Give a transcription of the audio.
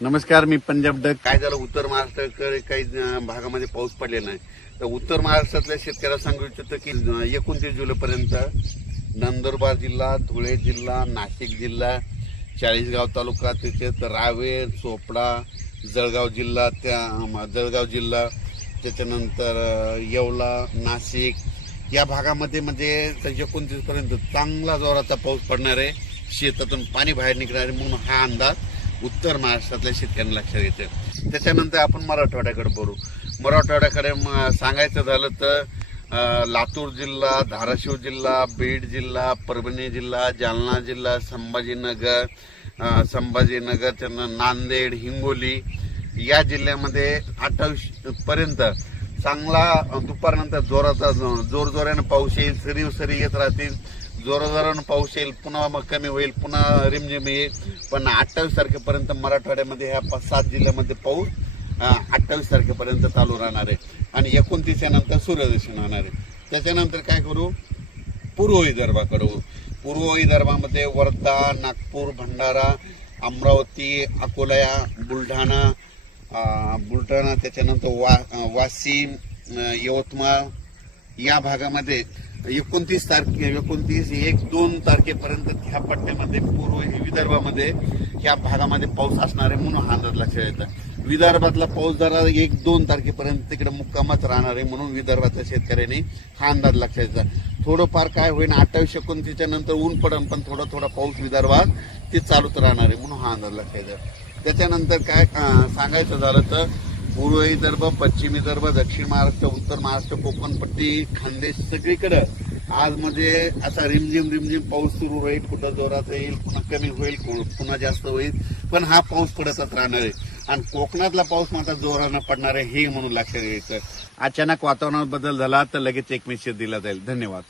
नमस्कार, मी पंजाब डक. काय झालं, उत्तर महाराष्ट्राकडे काही भागामध्ये पाऊस पडलेला नाही. तर उत्तर महाराष्ट्रातल्या शेतकऱ्याला सांगू इच्छितो की 29 जुलैपर्यंत नंदुरबार जिल्हा, धुळे जिल्हा, नाशिक जिल्हा, चाळीसगाव तालुका, त्याच्यात रावेर, चोपडा, जळगाव जिल्हा, त्याच्यानंतर येवला, नाशिक या भागामध्ये म्हणजे 29 पर्यंत चांगला जोराचा पाऊस पडणार आहे. शेतातून पाणी बाहेर निघणार आहे म्हणून हा अंदाज उत्तर महाराष्ट्रातल्या शेतकऱ्यांना लक्षात येते. त्याच्यानंतर आपण मराठवाड्याकडे बोलू. मराठवाड्याकडे सांगायचं झालं तर लातूर जिल्हा, धाराशिव जिल्हा, बीड जिल्हा, परभणी जिल्हा, जालना जिल्हा, संभाजीनगर, नांदेड, हिंगोली या जिल्ह्यामध्ये 28 पर्यंत चांगला दुपारनंतर जोरानं पाऊस येईल. सरी येत राहतील. जोरानं पाऊस येईल, पुन्हा मग कमी होईल, पुन्हा रिमझिम येईल. पण 28 तारखेपर्यंत मराठवाड्यामध्ये ह्या 5-7 जिल्ह्यामध्ये पाऊस 28 तारखेपर्यंत चालू राहणार आहे आणि 29 नंतर सूर्यदर्शन होणार आहे. त्याच्यानंतर काय करू, पूर्व विदर्भाकडे. पूर्व विदर्भामध्ये वर्धा, नागपूर, भंडारा, अमरावती, अकोला, बुलढाणा, त्याच्यानंतर वाशिम, यवतमाळ या भागामध्ये 29 1-2 तारखेपर्यंत ह्या पट्ट्यामध्ये पूर्व विदर्भामध्ये ह्या भागामध्ये पाऊस असणार आहे म्हणून हा अंदाज लक्षात येतं. विदर्भातला पाऊस जरा 1-2 तारखेपर्यंत तिकडे मुक्कामात राहणार आहे म्हणून विदर्भाच्या शेतकऱ्यांनी हा अंदाज लक्षात येतं. थोडंफार काय होईल, 28-29 नंतर ऊन पडन, पण थोडा पाऊस विदर्भात ते चालूच राहणार आहे म्हणून हा अंदाज लक्षात येतं. त्याच्यानंतर काय सांगायचं झालं तर पूर्व विदर्भ, पश्चिम विदर्भ, दक्षिण महाराष्ट्र, उत्तर महाराष्ट्र, कोकणपट्टी, खानदेश सगळीकडे आज म्हणजे असा रिमझिम पाऊस सुरू राहील. कुठं जोरात येईल, पुन्हा कमी होईल, पुन्हा जास्त होईल, पण हा पाऊस पडतच राहणार आहे. आणि कोकणातला पाऊस मात्र जोरानं पडणार आहे हे म्हणून लक्षात घ्यायचं. अचानक वातावरणात बदल झाला तर लगेच एक मेसेज दिला जाईल. धन्यवाद.